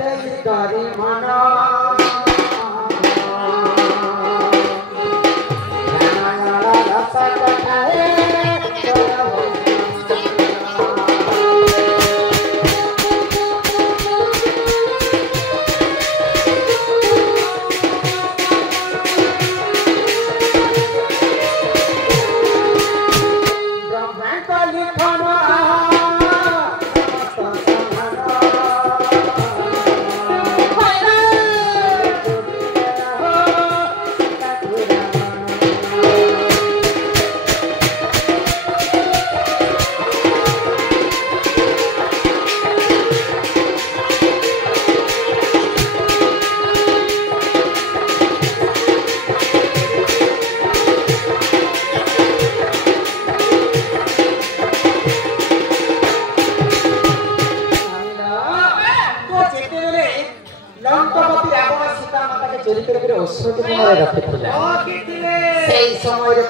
करी मना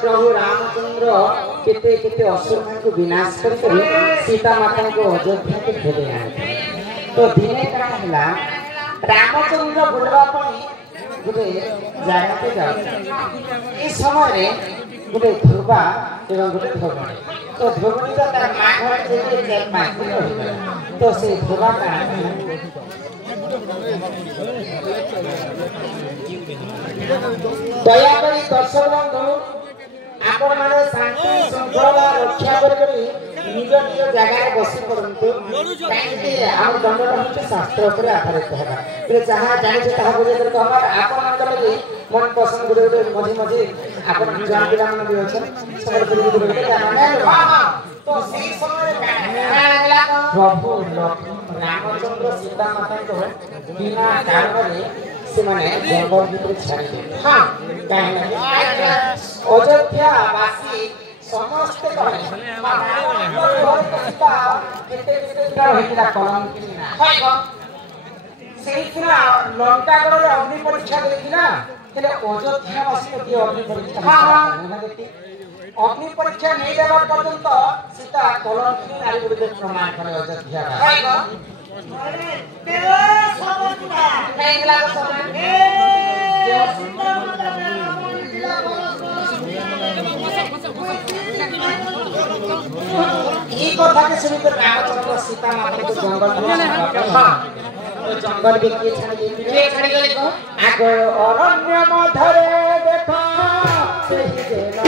प्रभु रामचंद्र केते केते असुर को विनाश कर सीता माता को अयोध्या के फेरे आए। तो दिने काण हला रामचंद्र बुलवा गोटे जगह पे जाओ इस समय रे गोटे ध्रुवा एवं गोटे ध्रुवणी तो ध्रुवणी तो तार मां घर से जेल मां तो से ध्रुवा का दया करी दर्शक बंधु आपण माने शांति शृंखला रक्षा करी निज निज जगह बसी पड़ंतु काहे हम दंड होते शास्त्र पर आधारित है फिर जहां जानि से ताहा बुझे कर हमर आपण अंदर लगी मन पसंद गुडे मझी मझी आपण जान पिला मन भी होछ सबर करी गुडे जाना तो सही समय लागला प्रभु रामचंद्र सीता माता को बिना कारण रे से माने जंगल भीतर छाड़ी दे हां काहे अयोध्या वासी समस्त कहे सीता केते केते होइला कलंकी ना होइबो सेइथिना लंकागढ़ रे अग्नि परीक्षा देथिना हेले अयोध्या वासी के अग्नि परीक्षा हां अग्नि परीक्षा नहीं देवा पर्यंत सीता कलंकी नारी गुडे प्रमाण करे अयोध्या होइबो कथा के सुनी तो रामचंद्र सीता माता को जंगल जंगल भी किए छाड़ी गले को आगो अरण्य मधरे देखा सेहि देना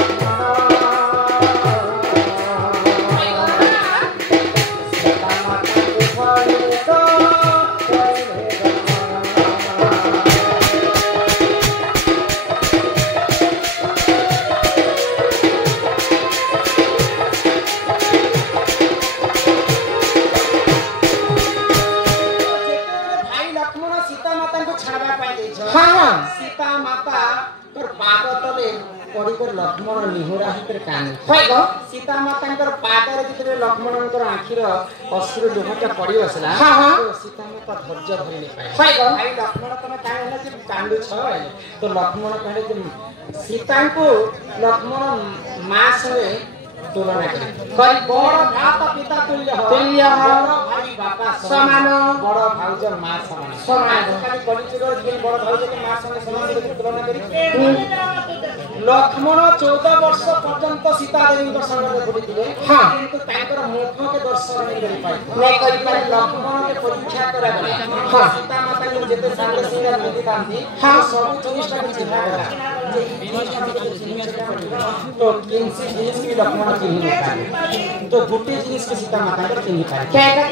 लक्ष्मण निहुरा हितर कान होइगो सीता मातांकर पादर भितर लक्ष्मणकर आखिर अश्रु लुहटा पड़ी बसला तो सीता माता धैर्य धरि नै पाए होइगो भाई लक्ष्मण तमे काहे होला जे कांदु छ तो लक्ष्मण कहले जे सीता को लक्ष्मण मां से तुलना करे कई बड़ भात पिता तुल्य हो भाई बापा समान बड़ भाउज मां समान समान खाली बड़ी चोर जे बड़ भाउज के मां संगे समान तुलना करी लक्ष्मण 14 वर्ष पर्यंत सीता देवी दर्शन बुलूले हां किंतु तांकर मुख के दर्शन नहीं करि पाए लक्ष्मण के परीक्षा करा गला हां सीता माता के जेते संगे सिंगार विधि कांती हां सब चविष्टा के चिन्हा गला तो किंसी जिनिस की लक्ष्मण चिन्ह पाए तो गुटी जिनिस के सीता माता के चिन्ह पाए क्या का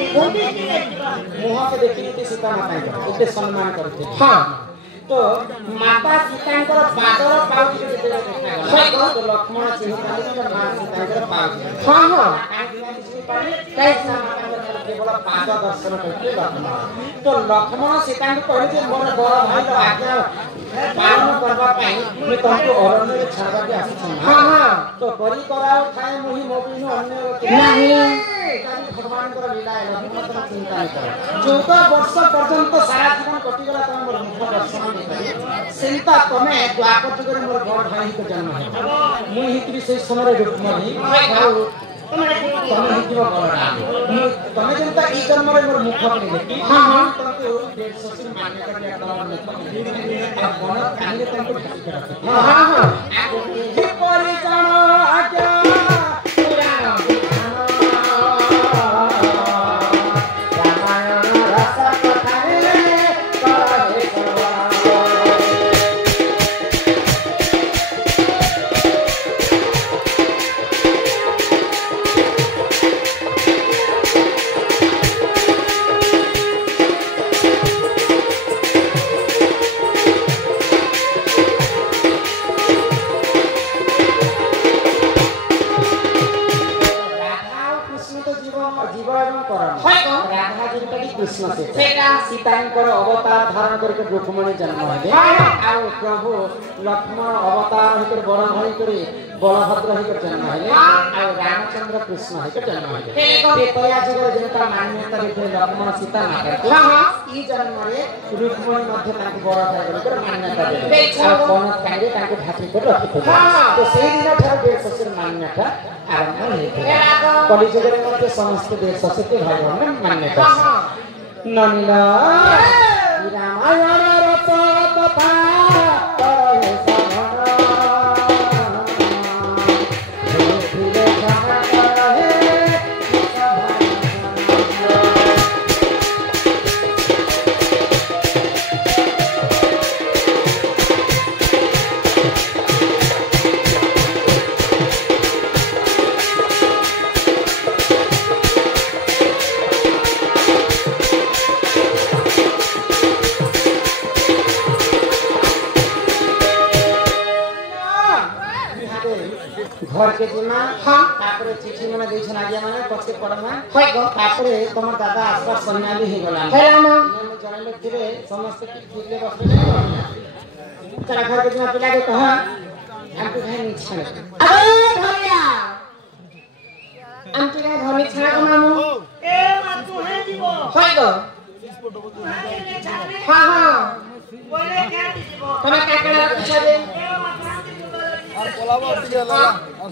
मुंह के देखि सीता माता के इते सम्मान करते हां तो माता सीतांकर पादर पाउज जेते देखा गला तो लक्ष्मण चिन्ह पाए तो मां सीतांकर पाउज हां हां कैसा माता केवल पाद दर्शन करके लक्ष्मण तो लक्ष्मण सीतांकर कहले जे मोर बड़ भाई तो आज्ञा पालन करबा पई मैं तुमको अरण्य में छाड़बा के आसी छी हां हां तो परी कराओ खाए मोहि मोबिनो अन्य नहीं भगवान को लीला है लक्ष्मण तो चिंता नहीं करो 14 वर्ष पर्यंत सारा जीवन कटि गला तुम मोर मुख दर्शन नहीं करी सेंता तमे द्वापर जुगर मोर बड़ भाई को जन्म है मुई हितरी से समय रुक्मणी ତମେ ହେଇଯିବ ବଳରାମ ତମେ ଯେନ୍ତା ଏଇ ଜନ୍ମରେ ମୋର ମୁଖ ଦେଖି ତମକୁ ଦେଶ ଶଶୀ ମାନ୍ୟତା ଦିଆ ତମର ମୁଖ ଆଉ ବଣ କାହିଁରେ ତମକୁ ଢାଙ୍କି ରଖେ ଏ ପରିଜନ ଆଜ୍ଞା ପୁରାଣ ରାମାୟଣ ରସ କଥାରେ କରେ कृष्ण से सीतांकर अवतार धारण करके रुक्मणी जन्म हेले आउ प्रभु लक्ष्मण अवतार होकर बड़ भाई करे बलभद्र होकर जन्म हेले आउ रामचंद्र कृष्ण होकर जन्म हेले ते तया जुगर जनता मान्यता रे लक्ष्मण सीता माता ई जन्म रे रुक्मणी मध्य ताके बड़ भाई कर मान्यता दे आउ कोन कांगे ताके ढाकी कर रखिते तो सेही दिन ठा देव ससुर मान्यता आरंभ हेते कलि जुगर मध्य समस्त देव ससुर के भगवान मान्यता ननिला रामायण रस कथा करे सभा फिरे क्षमा करे घर के जिमा तापरे चिठी माने दैछन आज्ञा माने पछे पढमा होय गो तापरे तमर दादा आसपास सन्याली हे गला हेला न जणले थिरे समस्त की थिरे बसले चला घर के जिमा पिला के कह हमको भाई नहीं छाड़ अरे भैया हमके का घर में छाड़ को मामू ए मातु है जीवो होय गो हां हां बोले क्या जीवो तमे का कला पूछा दे और बोलावा दिया लगा और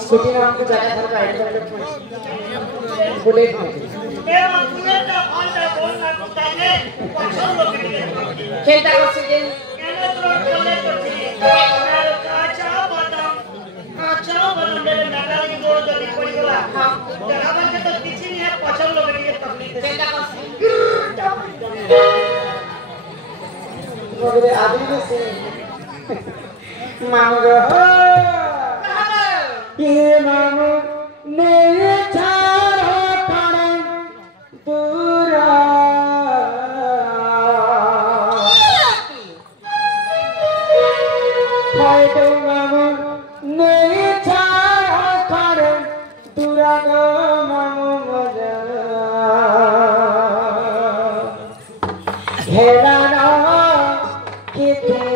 स्कूटी में हमको जगह घर का आइडिया करके बुलेट में ए बुलेट ऑन द बोल ना बताइए पछो लोग खेलता बस के केने तो बुलेट करती अच्छा बादाम मेरे नाना की गोड़ जल्दी पड़ी गला हां जगह के तो किसी नहीं है पछो लोग के तकलीफ खेलता बस मेरे आदमी से मांग ये मांग मेरे चारों कारण दूरा हाय तो मांग मेरे चारों कारण दूरा गो मांग मजा हेला ना कितने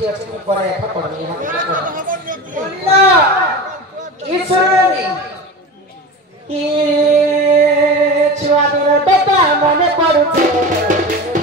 चिट्ठी अछि मी परे एखा पढनी ना ईश्वरी ये छुआ दिल बेटा मने पड़ुते